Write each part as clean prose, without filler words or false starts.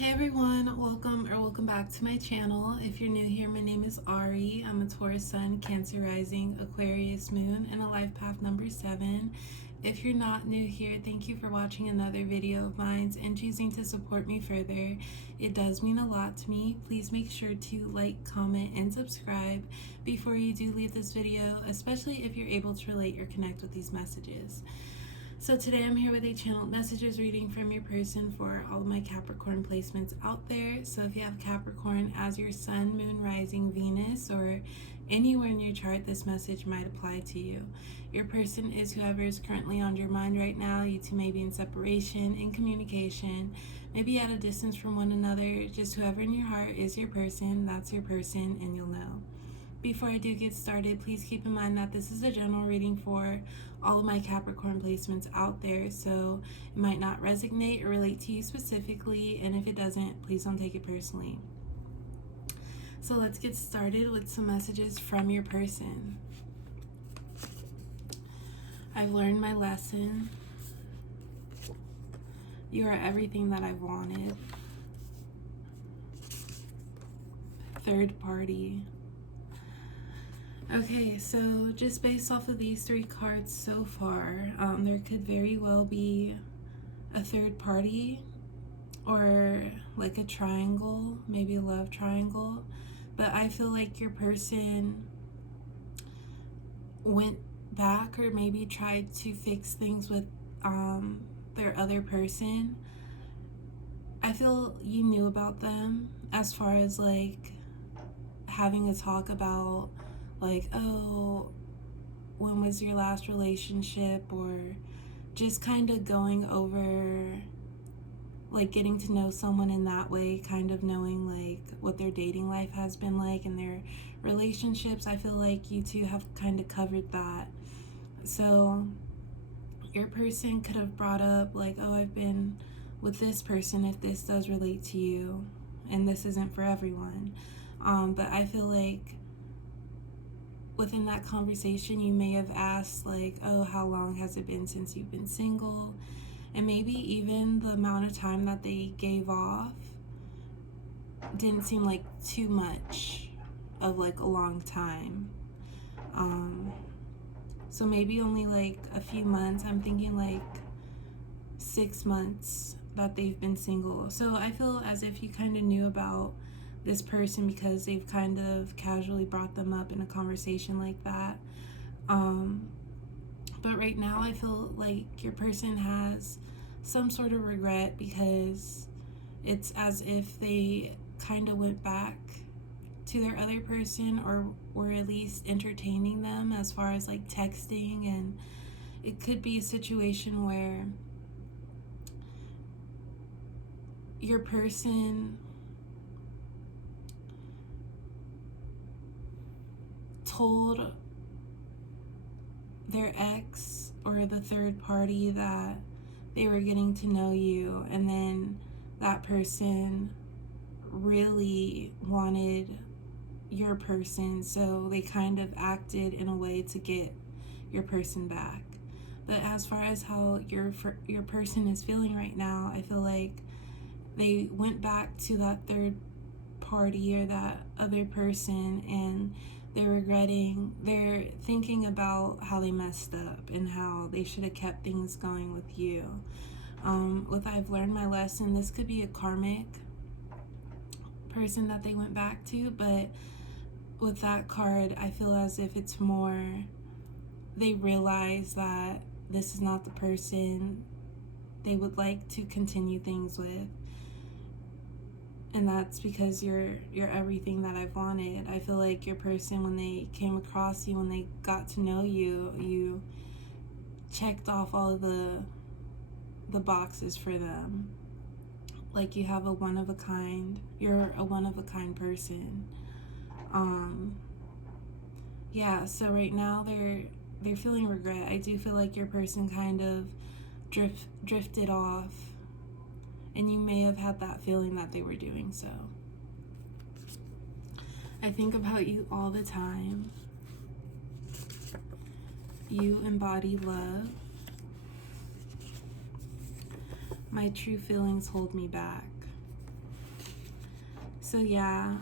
Hey everyone, welcome back to my channel. If you're new here, my name is Ari. I'm a Taurus Sun, Cancer Rising, Aquarius Moon, and a life path number 7. If you're not new here, thank you for watching another video of mine and choosing to support me further. It does mean a lot to me. Please make sure to like, comment, and subscribe before you do leave this video, especially if you're able to relate or connect with these messages. So today I'm here with a channeled messages reading from your person for all of my Capricorn placements out there. So if you have Capricorn as your sun, moon, rising, Venus, or anywhere in your chart, this message might apply to you. Your person is whoever is currently on your mind right now. You two may be in separation, in communication, maybe at a distance from one another. Just whoever in your heart is your person, that's your person, and you'll know. Before I do get started, please keep in mind that this is a general reading for all of my Capricorn placements out there, so it might not resonate or relate to you specifically, and if it doesn't, please don't take it personally. So let's get started with some messages from your person. I've learned my lesson. You are everything that I've wanted. Third party. Okay, so just based off of these three cards so far, there could very well be a third party or like a triangle, maybe a love triangle. But I feel like your person went back or maybe tried to fix things with their other person. I feel you knew about them as far as like having a talk about like, oh, when was your last relationship, or just kind of going over, like getting to know someone in that way, kind of knowing like what their dating life has been like and their relationships. I feel like you two have kind of covered that. So your person could have brought up like, oh, I've been with this person, if this does relate to you, and this isn't for everyone. But I feel like within that conversation, you may have asked like, oh, how long has it been since you've been single? And maybe even the amount of time that they gave off didn't seem like too much of like a long time. So maybe only like a few months. I'm thinking like 6 months that they've been single. So I feel as if you kind of knew about this person because they've kind of casually brought them up in a conversation like that. But right now I feel like your person has some sort of regret because it's as if they kind of went back to their other person or were at least entertaining them as far as like texting, and it could be a situation where your person told their ex or the third party that they were getting to know you, and then that person really wanted your person, so they kind of acted in a way to get your person back. But as far as how your person is feeling right now, I feel like they went back to that third party or that other person, and they're thinking about how they messed up and how they should have kept things going with you. With I've learned my lesson, this could be a karmic person that they went back to, but with that card, I feel as if it's more they realize that this is not the person they would like to continue things with. And that's because you're everything that I've wanted. I feel like your person, when they came across you, when they got to know you, you checked off all of the boxes for them. Like you have a one-of-a-kind, you're a one-of-a-kind person. Yeah, so right now they're feeling regret. I do feel like your person kind of drifted off, and you may have had that feeling that they were doing so. I think about you all the time. You embody love. My true feelings hold me back. So yeah,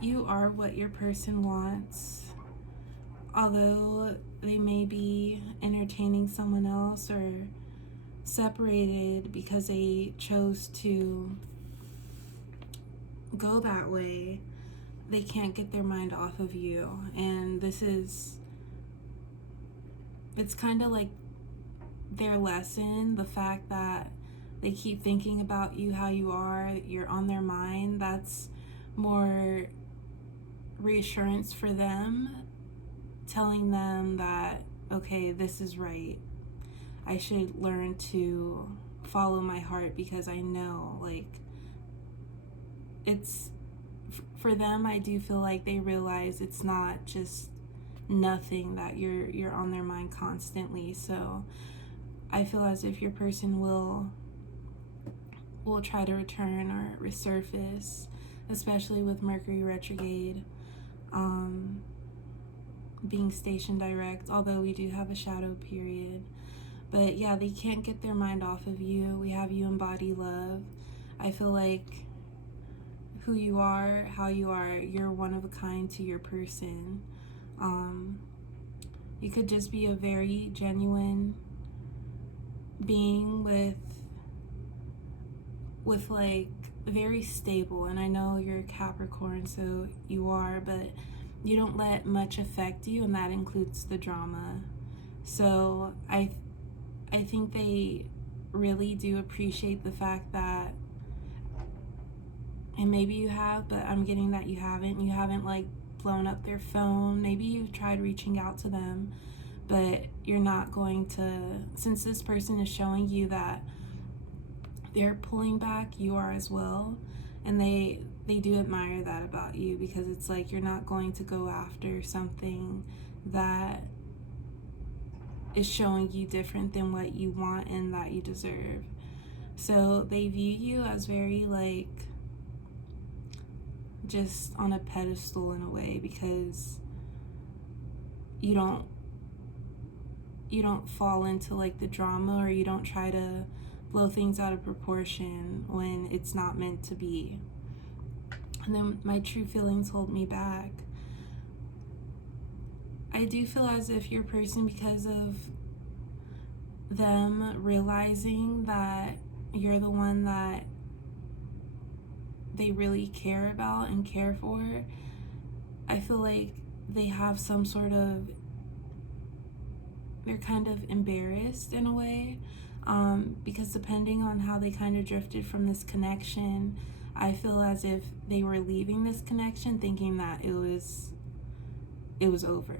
you are what your person wants. Although they may be entertaining someone else or separated because they chose to go that way, they can't get their mind off of you. And it's kind of like their lesson, the fact that they keep thinking about you, how you are, you're on their mind. That's more reassurance for them, telling them that, okay, this is right. I should learn to follow my heart, because I know, like, it's for them. I do feel like they realize it's not just nothing, that you're on their mind constantly. So I feel as if your person will try to return or resurface, especially with Mercury retrograde being stationed direct, although we do have a shadow period. But yeah, they can't get their mind off of you. We have you embody love. I feel like who you are, how you are, you're one of a kind to your person. You could just be a very genuine being with like very stable. And I know you're a Capricorn, so you are, but you don't let much affect you, and that includes the drama. So I think they really do appreciate the fact that, and maybe you have, but I'm getting that you haven't like blown up their phone. Maybe you've tried reaching out to them, but you're not going to, since this person is showing you that they're pulling back, you are as well. And they do admire that about you, because it's like you're not going to go after something that is showing you different than what you want and that you deserve. So they view you as very like just on a pedestal in a way, because you don't fall into like the drama, or you don't try to blow things out of proportion when it's not meant to be. And then my true feelings hold me back. I do feel as if your person, because of them realizing that you're the one that they really care about and care for, I feel like they have some sort of, they're kind of embarrassed in a way, because depending on how they kind of drifted from this connection, I feel as if they were leaving this connection thinking that it was over.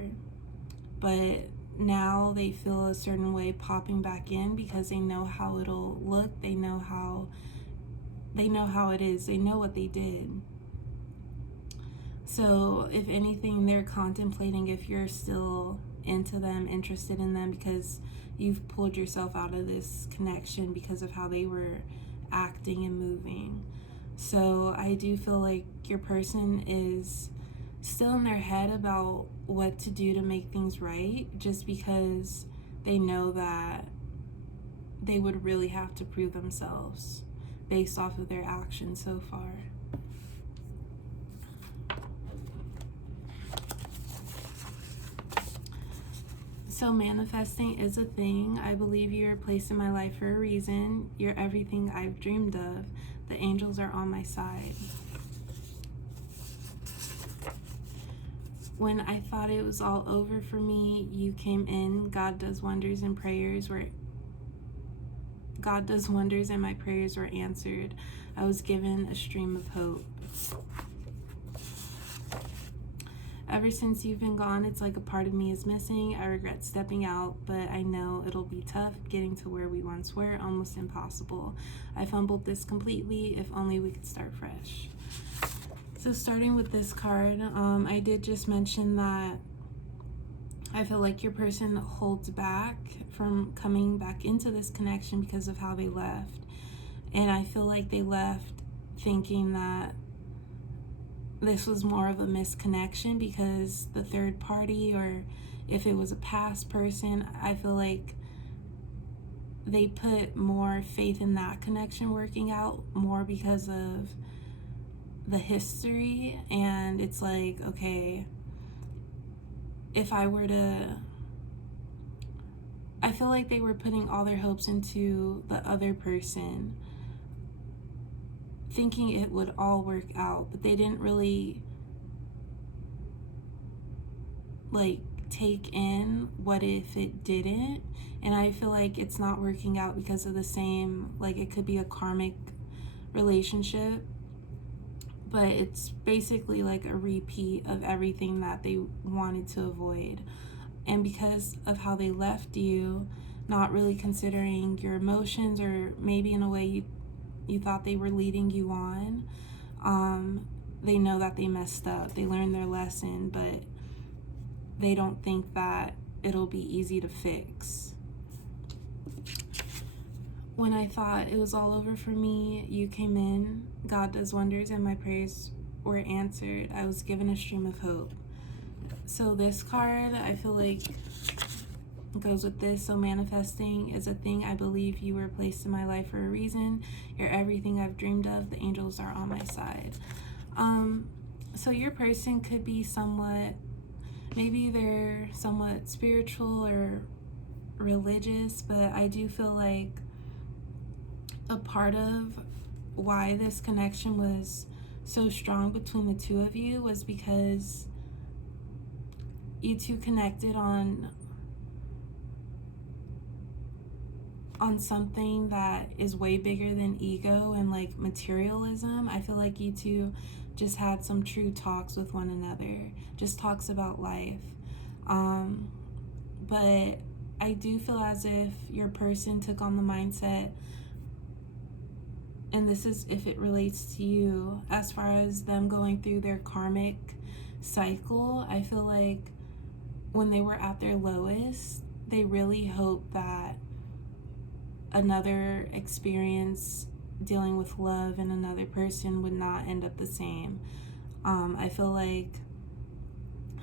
But now they feel a certain way popping back in, because they know how it'll look, they know how it is, they know what they did. So if anything, they're contemplating if you're still into them, interested in them, because you've pulled yourself out of this connection because of how they were acting and moving. So I do feel like your person is still in their head about what to do to make things right, just because they know that they would really have to prove themselves based off of their actions so far. So manifesting is a thing. I believe you're placed in my life for a reason. You're everything I've dreamed of. The angels are on my side. When I thought it was all over for me, you came in. God does wonders, and my prayers were answered. I was given a stream of hope. Ever since you've been gone, it's like a part of me is missing. I regret stepping out, but I know it'll be tough getting to where we once were, almost impossible. I fumbled this completely. If only we could start fresh. So starting with this card, I did just mention that I feel like your person holds back from coming back into this connection because of how they left. And I feel like they left thinking that this was more of a misconnection, because the third party, or if it was a past person, I feel like they put more faith in that connection working out more, because of the history, and it's like, okay, if I were to, I feel like they were putting all their hopes into the other person, thinking it would all work out, but they didn't really like take in what if it didn't. And I feel like it's not working out because of the same, like it could be a karmic relationship, but it's basically like a repeat of everything that they wanted to avoid. And because of how they left you, not really considering your emotions, or maybe in a way you thought they were leading you on, they know that they messed up. They learned their lesson, but they don't think that it'll be easy to fix. When I thought it was all over for me, you came in. God does wonders, and my prayers were answered. I was given a stream of hope. So this card, I feel like, goes with this. So manifesting is a thing I believe. You were placed in my life for a reason. You're everything I've dreamed of. The angels are on my side. So your person could be somewhat, maybe they're somewhat spiritual or religious, but I do feel like a part of why this connection was so strong between the two of you was because you two connected on something that is way bigger than ego and like materialism. I feel like you two just had some true talks with one another, just talks about life. But I do feel as if your person took on the mindset, and this is if it relates to you, as far as them going through their karmic cycle, I feel like when they were at their lowest, they really hoped that another experience dealing with love and another person would not end up the same. I feel like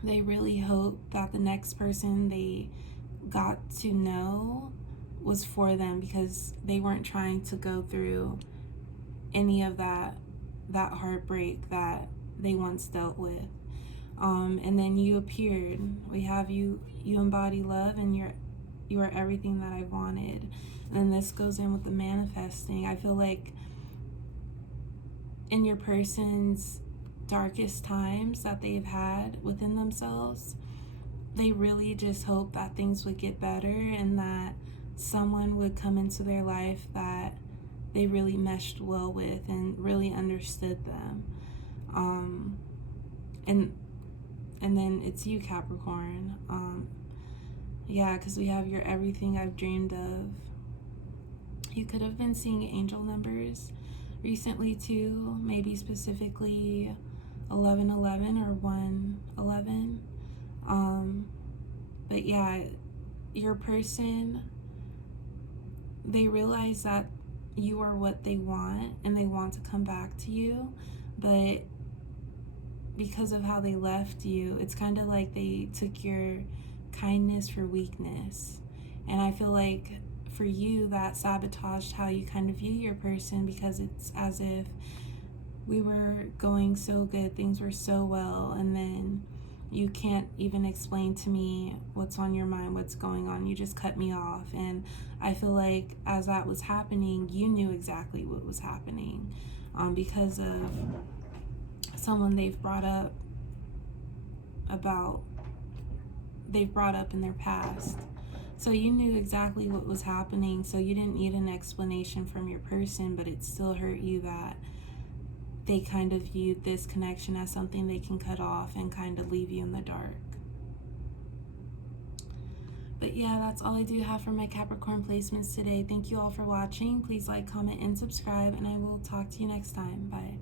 they really hoped that the next person they got to know was for them, because they weren't trying to go through any of that heartbreak that they once dealt with. And then you appeared. We have you embody love, and you are everything that I wanted. And this goes in with the manifesting. I feel like in your person's darkest times that they've had within themselves, they really just hope that things would get better and that someone would come into their life that they really meshed well with and really understood them. And then it's you, Capricorn. Yeah, because we have your everything I've dreamed of. You could have been seeing angel numbers recently too, maybe specifically 1111 or 111. But yeah, your person, they realize that you are what they want and they want to come back to you, but because of how they left you, it's kind of like they took your kindness for weakness. And I feel like for you, that sabotaged how you kind of view your person, because it's as if we were going so good, things were so well, and then you can't even explain to me what's on your mind, what's going on. You just cut me off. And I feel like as that was happening, you knew exactly what was happening, because of someone they've brought up in their past. So you knew exactly what was happening, so you didn't need an explanation from your person, but it still hurt you that they kind of viewed this connection as something they can cut off and kind of leave you in the dark. But yeah, that's all I do have for my Capricorn placements today. Thank you all for watching. Please like, comment, and subscribe, and I will talk to you next time. Bye.